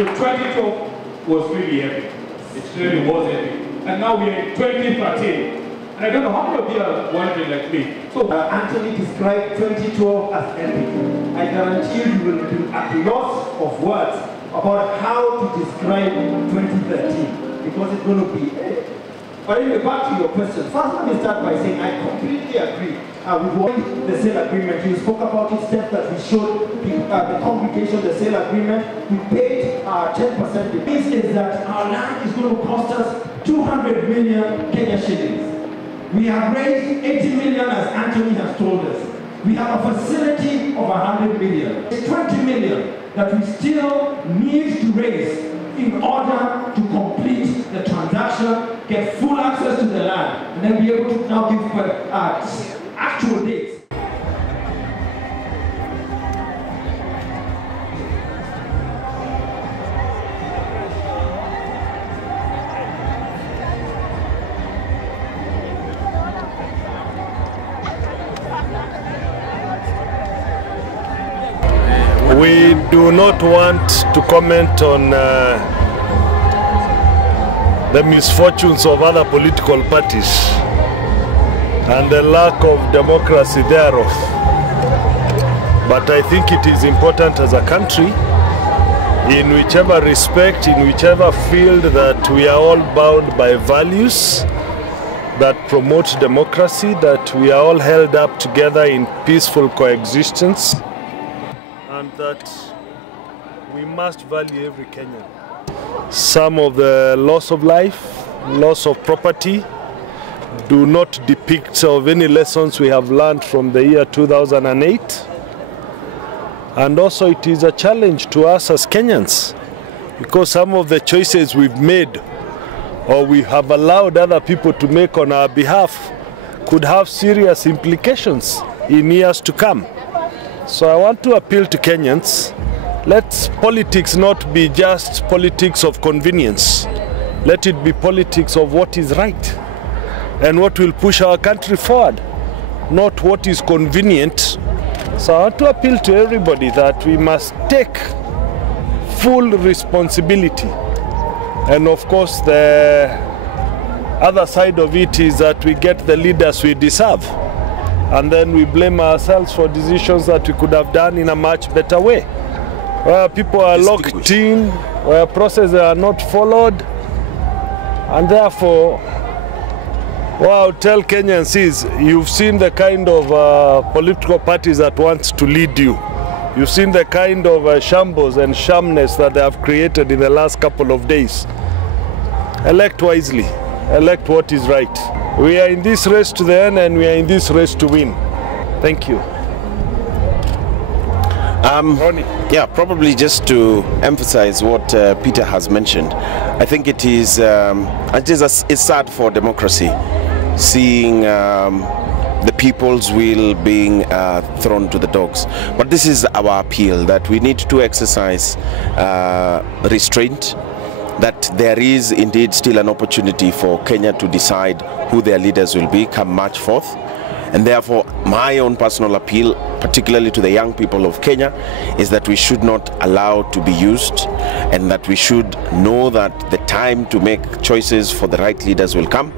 So 2012 was really epic. It really was epic. And now we're in 2013. And I don't know how many of you are wondering like me. So Anthony described 2012 as epic. I guarantee you will be at loss of words about how to describe 2013 because it's going to be epic. But anyway, back to your question. First, let me start by saying I completely agree with what the sale agreement. You spoke about it, steps that we showed the congregation, the sale agreement. We paid 10%. This is that our land is going to cost us 200 million Kenya shillings. We have raised 80 million as Anthony has told us. We have a facility of 100 million. It's 20 million that we still need to raise in order to complete the transaction, get full access to the land, and then be able to now give actual dates. We do not want to comment on the misfortunes of other political parties and the lack of democracy thereof. But I think it is important as a country, in whichever respect, in whichever field, that we are all bound by values that promote democracy, that we are all held up together in peaceful coexistence, and that we must value every Kenyan. Some of the loss of life, loss of property, do not depict of any lessons we have learned from the year 2008. And also it is a challenge to us as Kenyans, because some of the choices we've made or we have allowed other people to make on our behalf could have serious implications in years to come. So I want to appeal to Kenyans, let politics not be just politics of convenience. Let it be politics of what is right and what will push our country forward, not what is convenient. So I want to appeal to everybody that we must take full responsibility. And of course the other side of it is that we get the leaders we deserve. And then we blame ourselves for decisions that we could have done in a much better way. Where people are locked in, where processes are not followed. And therefore, what I'll tell Kenyans is, you've seen the kind of political parties that want to lead you. You've seen the kind of shambles and shamness that they have created in the last couple of days. Elect wisely. Elect what is right. We are in this race to the end, and we are in this race to win. Thank you. Ronnie. Yeah, probably just to emphasize what Peter has mentioned. I think it's sad for democracy, seeing the people's will being thrown to the dogs. But this is our appeal, that we need to exercise restraint, that there is indeed still an opportunity for Kenya to decide who their leaders will be come March 4th. And therefore, my own personal appeal, particularly to the young people of Kenya, is that we should not allow to be used, and that we should know that the time to make choices for the right leaders will come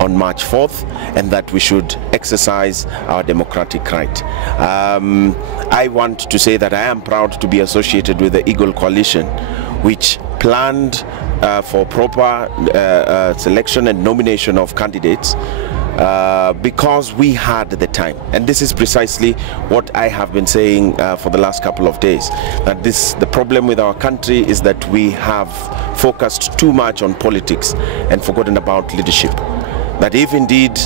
on March 4th, and that we should exercise our democratic right. I want to say that I am proud to be associated with the Eagle Coalition, which planned for proper selection and nomination of candidates because we had the time. And this is precisely what I have been saying for the last couple of days, that the problem with our country is that we have focused too much on politics and forgotten about leadership. That if indeed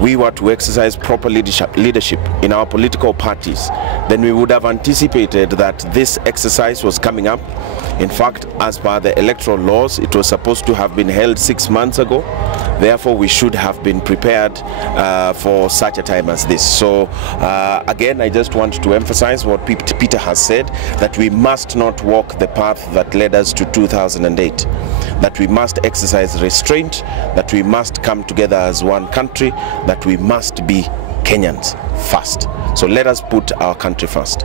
we were to exercise proper leadership in our political parties, then we would have anticipated that this exercise was coming up. In fact, as per the electoral laws, it was supposed to have been held 6 months ago. Therefore, we should have been prepared for such a time as this. So again, I just want to emphasize what Peter has said, that we must not walk the path that led us to 2008, that we must exercise restraint, that we must come together as one country, that we must be Kenyans first. So let us put our country first.